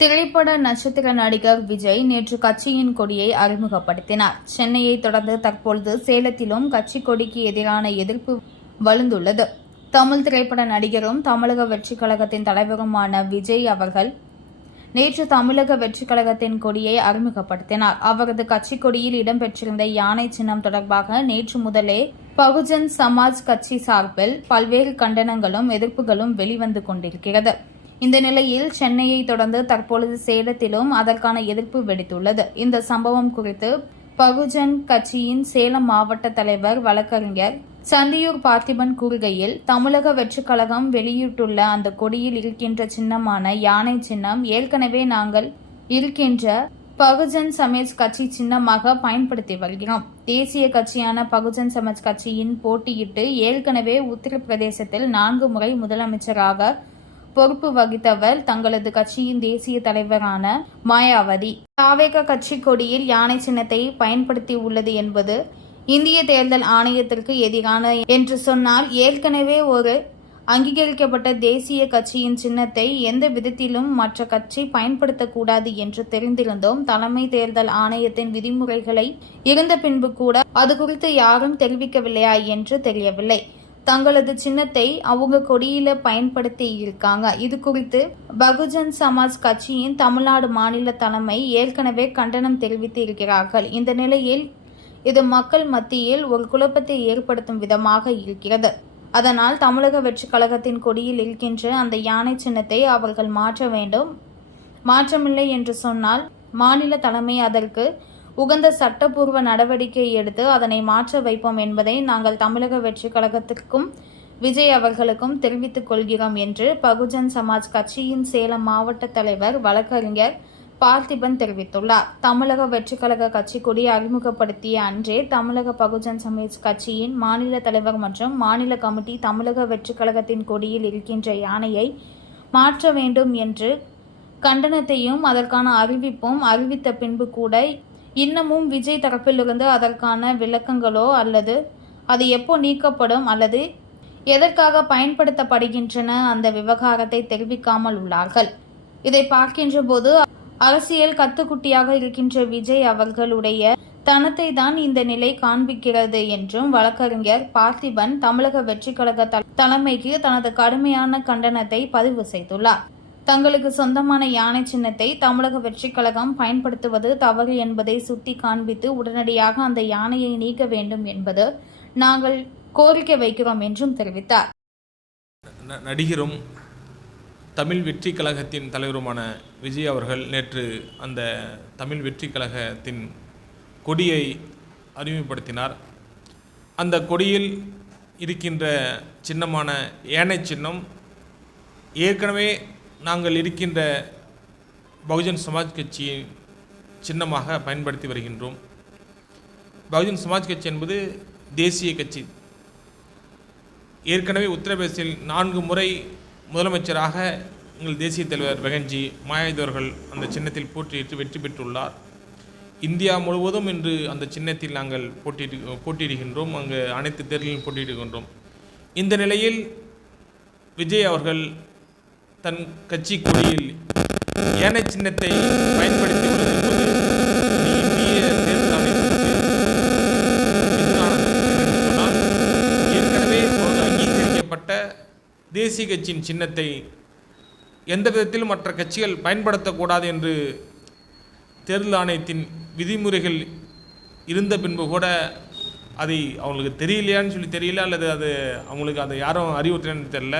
திரைப்பட நட்சத்திர நடிகர் விஜய் நேற்று கட்சியின் கொடியை அறிமுகப்படுத்தினார். சென்னையை தொடர்ந்து தற்பொழுது சேலத்திலும் கட்சி கொடிக்கு எதிரான எதிர்ப்பு வலுந்துள்ளது தமிழ் திரைப்பட நடிகரும் தமிழக வெற்றிக் கழகத்தின் தலைவருமான விஜய் அவர்கள் நேற்று தமிழக வெற்றிக் கழகத்தின் கொடியை அறிமுகப்படுத்தினார். அவரது கட்சிக் கொடியில் இடம்பெற்றிருந்த யானை சின்னம் தொடர்பாக நேற்று முதலே பகுஜன் சமாஜ் கட்சி சார்பில் பல்வேறு கண்டனங்களும் எதிர்ப்புகளும் வெளிவந்து கொண்டிருக்கிறது. இந்த நிலையில் சென்னையை தொடர்ந்து தற்பொழுது சேலத்திலும் அதற்கான எதிர்ப்பு வெடித்துள்ளது. இந்த சம்பவம் குறித்து பகுஜன் கட்சியின் சேலம் மாவட்ட தலைவர் வழக்கறிஞர் சந்தியூர் பார்த்திபன் கூறுகையில் தமிழக வெற்றிக் கழகம் வெளியிட்டுள்ள அந்த கொடியில் இருக்கின்ற சின்னமான யானை சின்னம் ஏற்கனவே நாங்கள் இருக்கின்ற பகுஜன் சமாஜ் கட்சி சின்னமாக பயன்படுத்தி வருகிறோம். தேசிய கட்சியான பகுஜன் சமாஜ் கட்சியின் போட்டியிட்டு ஏற்கனவே உத்தரப்பிரதேசத்தில் நான்கு முறை முதலமைச்சராக பொறுப்பு வகித்தவர் தங்களது கட்சியின் தேசிய தலைவரான மாயாவதி. தாவேக கட்சி கொடியில் யானை சின்னத்தை பயன்படுத்தி உள்ளது என்பது இந்திய தேர்தல் ஆணையத்திற்கு எதிரான என்று சொன்னால் ஏற்கனவே ஒரு அங்கீகரிக்கப்பட்ட தேசிய கட்சியின் சின்னத்தை எந்த விதத்திலும் மற்ற கட்சி பயன்படுத்தக்கூடாது என்று தெரிந்திருந்தோம். தலைமை தேர்தல் ஆணையத்தின் விதிமுறைகளை இருந்த பின்பு கூட அது குறித்து யாரும் தெரிவிக்கவில்லையா என்று தெரியவில்லை. தங்களது சின்னத்தை அவங்க கொடியில பயன்படுத்தி இருக்காங்க. இது குறித்து பகுஜன் சமாஜ் கட்சியின் தமிழ்நாடு மாநில தலைமை ஏற்கனவே கண்டனம் தெரிவித்து இருக்கிறார்கள். இந்த நிலையில் இது மக்கள் மத்தியில் ஒரு குழப்பத்தை ஏற்படுத்தும் விதமாக இருக்கிறது. அதனால் தமிழக வெற்றி கழகத்தின் கொடியில் இருக்கின்ற அந்த யானை சின்னத்தை அவர்கள் மாற்ற வேண்டும். மாற்றமில்லை என்று சொன்னால் மாநில தலைமை அதற்கு உகந்த சட்டப்பூர்வ நடவடிக்கை எடுத்து அதனை மாற்ற வைப்போம் என்பதை நாங்கள் தமிழக வெற்றிக் கழகத்துக்கும் விஜய் அவர்களுக்கும் தெரிவித்துக் கொள்கிறோம் என்று பகுஜன் சமாஜ் கட்சியின் சேலம் மாவட்ட தலைவர் வழக்கறிஞர் பார்த்திபன் தெரிவித்துள்ளார். தமிழக வெற்றிக் கழக கட்சி கொடி அறிமுகப்படுத்திய அன்றே தமிழக பகுஜன் சமாஜ் கட்சியின் மாநில தலைவர் மற்றும் மாநில கமிட்டி தமிழக வெற்றிக் கழகத்தின் கொடியில் இருக்கின்ற யானையை மாற்ற வேண்டும் என்று கண்டனத்தையும் அதற்கான அறிவிப்பும் அறிவித்த பின்பு கூட இன்னமும் விஜய் தரப்பிலிருந்து அதற்கான விளக்கங்களோ அல்லது அது எப்போ நீக்கப்படும் அல்லது எதற்காக பயன்படுத்தப்படுகின்றன அந்த விவகாரத்தை தெரிவிக்காமல் உள்ளார்கள். இதை பார்க்கின்ற போது அரசியல் கத்துக்குட்டியாக இருக்கின்ற விஜய் அவர்களுடைய தனத்தை தான் இந்த நிலை காண்பிக்கிறது என்றும் வழக்கறிஞர் பார்த்திபன் தமிழக வெற்றி கழக த- தலைமைக்கு தனது கடுமையான கண்டனத்தை பதிவு செய்துள்ளார். தங்களுக்கு சொந்தமான யானை சின்னத்தை தமிழக வெற்றிக் கழகம் பயன்படுத்துவது தவறு என்பதை சுட்டி காண்பித்து உடனடியாக அந்த யானையை நீக்க வேண்டும் என்பது நாங்கள் கோரிக்கை வைக்கிறோம் என்றும் தெரிவித்தார். ந- நடிகரும் தமிழ் வெற்றி கழகத்தின் தலைவருமான விஜய் அவர்கள் நேற்று அந்த தமிழ் வெற்றி கழகத்தின் கொடியை அறிமுகப்படுத்தினார். அந்த கொடியில் இருக்கின்ற சின்னமான யானை சின்னம் ஏற்கனவே நாங்கள் இருக்கின்ற பகுஜன் சமாஜ் கட்சியின் சின்னமாக பயன்படுத்தி வருகின்றோம். பகுஜன் சமாஜ் கட்சி என்பது தேசிய கட்சி. ஏற்கனவே உத்தரப்பிரதேசத்தில் நான்கு முறை முதலமைச்சராக எங்கள் தேசிய தலைவர் பெகன்ஜி மாயாவதி அந்த சின்னத்தில் போட்டியிட்டு வெற்றி பெற்றுள்ளார். இந்தியா முழுவதும் இன்று அந்த சின்னத்தில் நாங்கள் போட்டியிட்டு போட்டியிடுகின்றோம். அங்கு அனைத்து தேர்தலிலும் போட்டியிடுகின்றோம். இந்த நிலையில் விஜய் அவர்கள் தன் கட்சி கொடியில் ஏனை சின்னத்தை பயன்படுத்தி உள்ளது என்பது இந்திய தேர்தல் ஆணையத்திற்கு சொன்னால் ஏற்கனவே அங்கீகரிக்கப்பட்ட தேசிய கட்சியின் சின்னத்தை எந்த விதத்திலும் மற்ற கட்சிகள் பயன்படுத்தக்கூடாது என்று தேர்தல் ஆணையத்தின் விதிமுறைகள் இருந்த பின்பு கூட அதை அவங்களுக்கு தெரியலையான்னு சொல்லி தெரியல அல்லது அது அவங்களுக்கு அதை யாரும் அறிவுறுத்தலன்னு தெரியல.